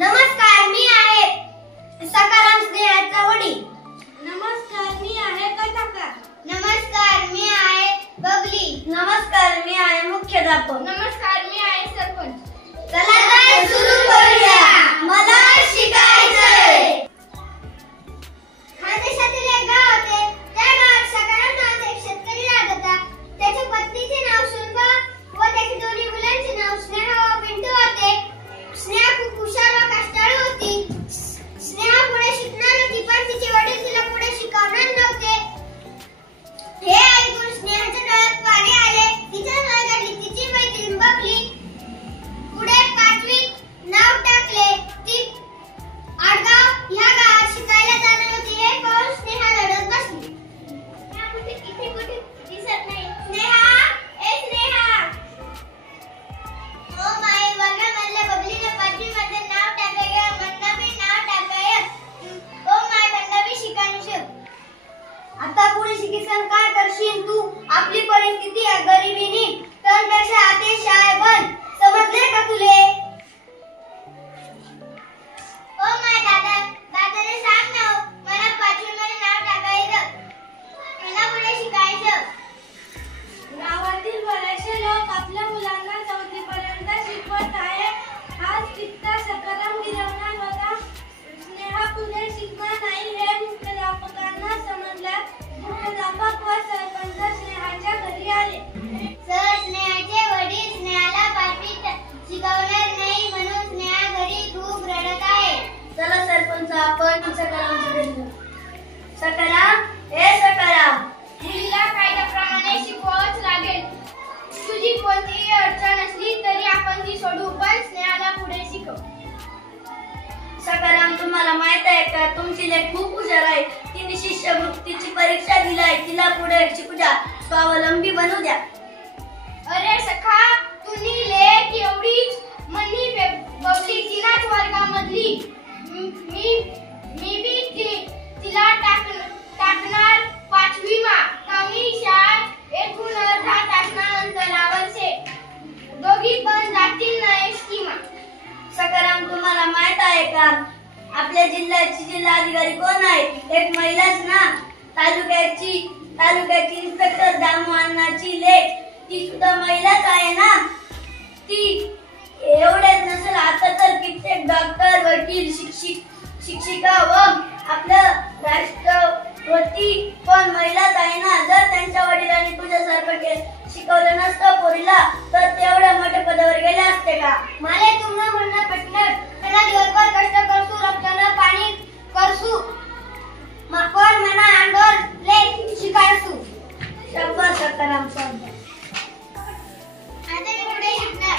नमस्कार, मी आहे सकाराम स्नेहाचा वडील. नमस्कार, मी आहे कथाकार. नमस्कार, मी आहे बबली. नमस्कार, मी आहे मुख्याध्यापक. नमस्कार, मी आहे सरपंच. चला तर सुरू करूया. मला शिकायचंय. खानदेशातील एक गाव होते. त्या गावात सकाराम नावाचा एक शेतकरी राहत होता. त्याच्या पत्नीचे नाव सुनबा व त्याच्या दोन्ही मुलांचे नाव स्नेहा व पिंटू होते. स्नेहा खूप हुशार व कष्टाळू होती. स्नेहा पुढे शिकणार होती, पण तिचे वडील तिला पुढे शिकवणार नव्हते. हे ऐकून स्नेहाच्या डोळ्यात पाणी आले. तिच्या वर्गातली तिची मैत्रीण बबली पुढे 5वीत नाव टाकले. ती आडगाव ह्या गावात शिकायला जाणार होती. हे पाहून स्नेहा रडत बसली. इथे कुठे दिसत नाही. स्नेहा, ए स्नेहा. ओ माय, वर्गामधल्या बबलीने 5वीमध्ये नाव टाकाय. मला बी नाव टाकाय. ओ माय, मला बी शिकायचं. आता पुढे शिक्षण काय करशील तू? आपली परिस्थिती आहे गरिबीनी. त्यापेक्षा आधी शाळा बंद. समजले का तुले? ओ माय दादाने सांग ना. मला 5वीमध्ये नाव टाकायचं. मला पुढे शिकायचं. गावातील बरेचसे लोक आपल्या मुलांना 4वी पर्यंत शिकवत आहे. हाच किस्सा सकाराम गिरवणार होता. स्नेहा पुढे शिकणार नाही हे मुख्याध्यापकांना समजल्यास मुख्याध्यापक व सरपंच स्नेहाच्या घरी आले. सर, स्नेहाचे वडील स्नेहाला 5वीत शिकवणार नाही म्हणून स्नेहा घरी खूप रडत आहे. चला सरपंच, आपण सकारामच्या घरी जाऊ. सकाराम, हे सकाराम. मुलीला कायद्याप्रमाणे शिकवावंच लागेल. तुझी कोणतीही अडचण असली तरी आपण ती सोडू, पण स्नेहाला पुढे शिकव. सकाराम, तुम्हाला माहित आहे का, तुमची लेक खूप हुशार आहे. तिने शिष्यवृत्तीची परीक्षा दिली आहे. तिला पुढे शिकू द्या, स्वावलंबी बनू द्या. अरे सखा, तुझी लेक एवढीच म्हणली बबली तिनाच वर्गामधली. मी बी तिला टाकणार 5वी मा. कमी शाळेत एकूण अर्धा टाकणार अंतरावर शे. दोघी पण जातील ना एसटीमा. सकाराम, तुम्हाला माहित आहे का, आपल्या जिल्ह्याची जिल्हाधिकारी कोण आहे? एक महिलाच ना. तालुक्याची इन्स्पेक्टर दामू अण्णाची लेक, ती सुद्धा महिलाच आहे ना. ती एवढेच नसेल, आता तर कित्येक डॉक्टर, वकील, शिक्षिका व आपल्या राष्ट्रपती पण महिलाच आहे ना. जर त्यांच्या वडिलांनी तुझ्यासारखं शिकवलं नसतं पोरीला, तर तेवढ्या मोठ्या पदावर गेले असते का? मला तुमचं म्हणणं पटलं. त्यांना दिवसभर कष्ट करसू, रक्तानं पाणी करसू, कोण म्हणा अंडोर ले शिकायसू. शब्द सकाराम शब्द. आता मी पुढे शिकणार.